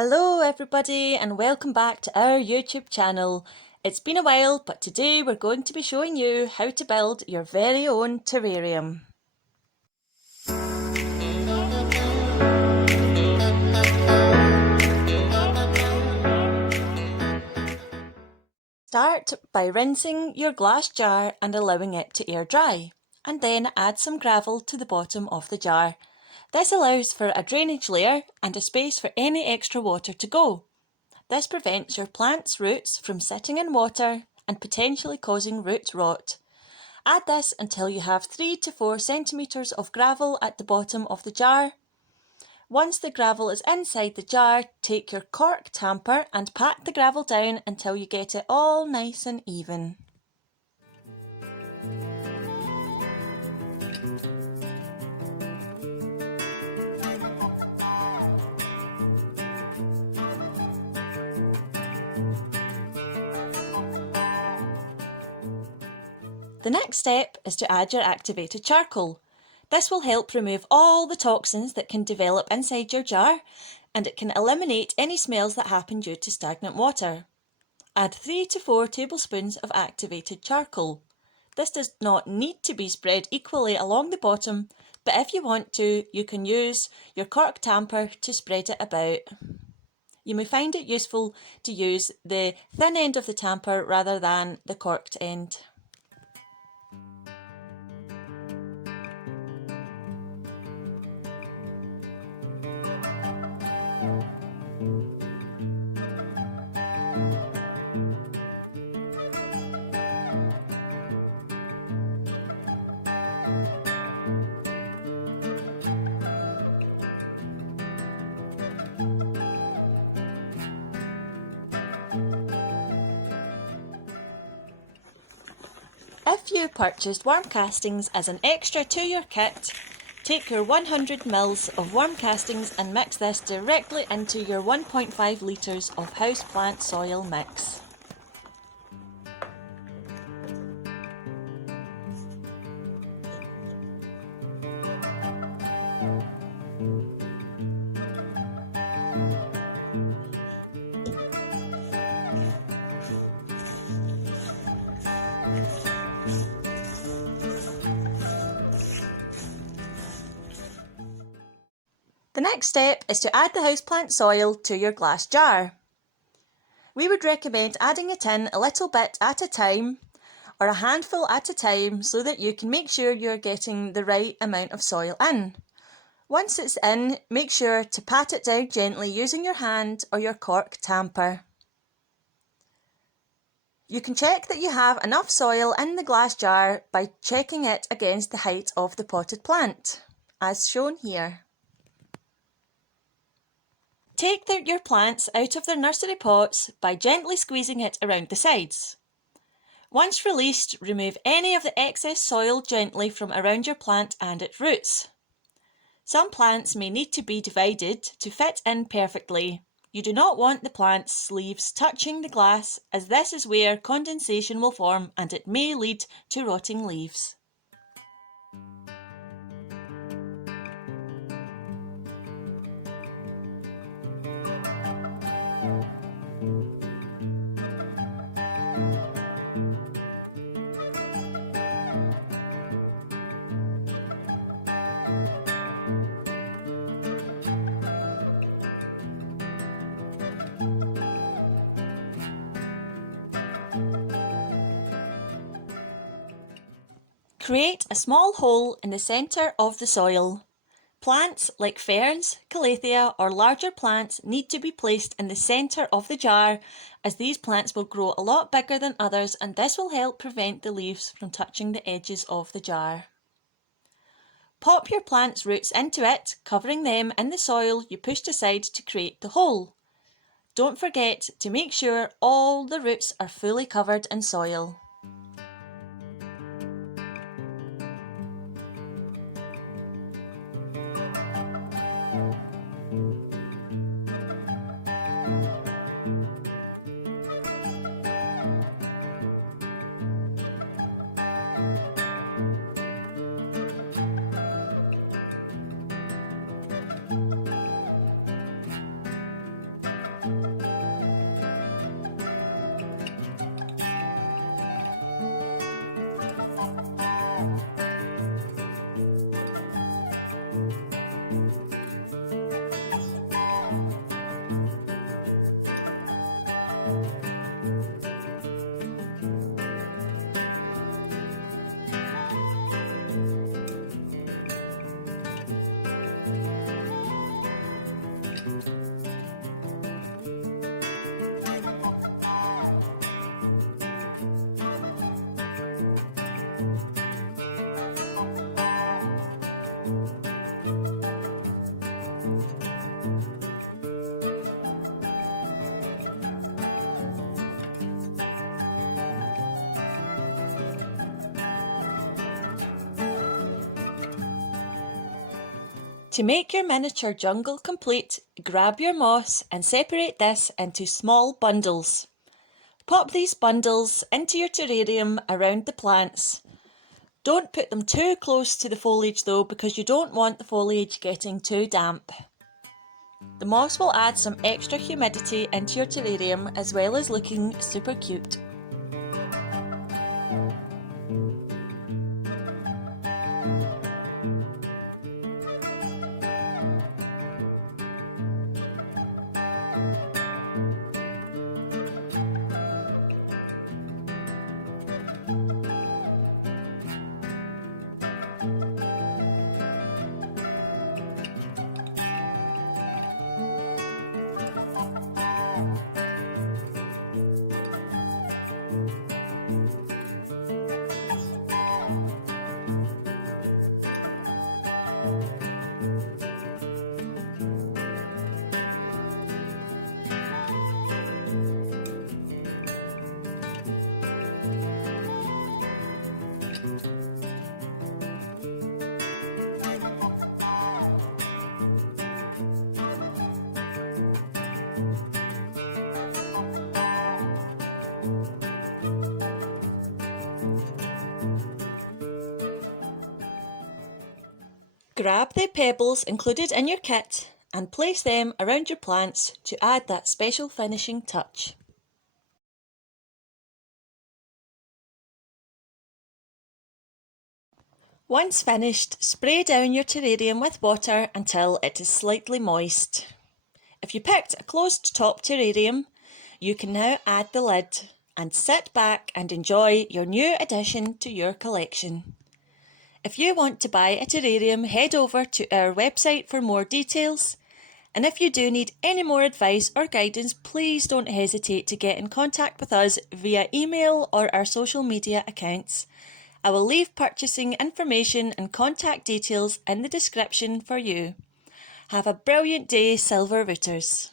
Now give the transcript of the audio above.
Hello everybody and welcome back to our YouTube channel. It's been a while, but today we're going to be showing you how to build your very own terrarium. Start by rinsing your glass jar and allowing it to air dry, and then add some gravel to the bottom of the jar. This allows for a drainage layer and a space for any extra water to go. This prevents your plant's roots from sitting in water and potentially causing root rot. Add this until you have 3 to 4 centimetres of gravel at the bottom of the jar. Once the gravel is inside the jar, take your cork tamper and pat the gravel down until you get it all nice and even. The next step is to add your activated charcoal. This will help remove all the toxins that can develop inside your jar, and it can eliminate any smells that happen due to stagnant water. Add 3 to 4 tablespoons of activated charcoal. This does not need to be spread equally along the bottom, but if you want to, you can use your cork tamper to spread it about. You may find it useful to use the thin end of the tamper rather than the corked end. If you purchased worm castings as an extra to your kit, take your 100 ml of worm castings and mix this directly into your 1.5 litres of houseplant soil mix. The next step is to add the houseplant soil to your glass jar. We would recommend adding it in a little bit at a time or a handful at a time so that you can make sure you're getting the right amount of soil in. Once it's in, make sure to pat it down gently using your hand or your cork tamper. You can check that you have enough soil in the glass jar by checking it against the height of the potted plant, as shown here. Take your plants out of their nursery pots by gently squeezing it around the sides. Once released, remove any of the excess soil gently from around your plant and its roots. Some plants may need to be divided to fit in perfectly. You do not want the plant's leaves touching the glass, as this is where condensation will form and it may lead to rotting leaves. Create a small hole in the centre of the soil. Plants like ferns, calathea or larger plants need to be placed in the centre of the jar, as these plants will grow a lot bigger than others, and this will help prevent the leaves from touching the edges of the jar. Pop your plant's roots into it, covering them in the soil you pushed aside to create the hole. Don't forget to make sure all the roots are fully covered in soil. To make your miniature jungle complete, grab your moss and separate this into small bundles. Pop these bundles into your terrarium around the plants. Don't put them too close to the foliage though, because you don't want the foliage getting too damp. The moss will add some extra humidity into your terrarium as well as looking super cute. Grab the pebbles included in your kit and place them around your plants to add that special finishing touch. Once finished, spray down your terrarium with water until it is slightly moist. If you picked a closed top terrarium, you can now add the lid and sit back and enjoy your new addition to your collection. If you want to buy a terrarium, head over to our website for more details. And if you do need any more advice or guidance, please don't hesitate to get in contact with us via email or our social media accounts. I will leave purchasing information and contact details in the description for you. Have a brilliant day, Silver Rooters.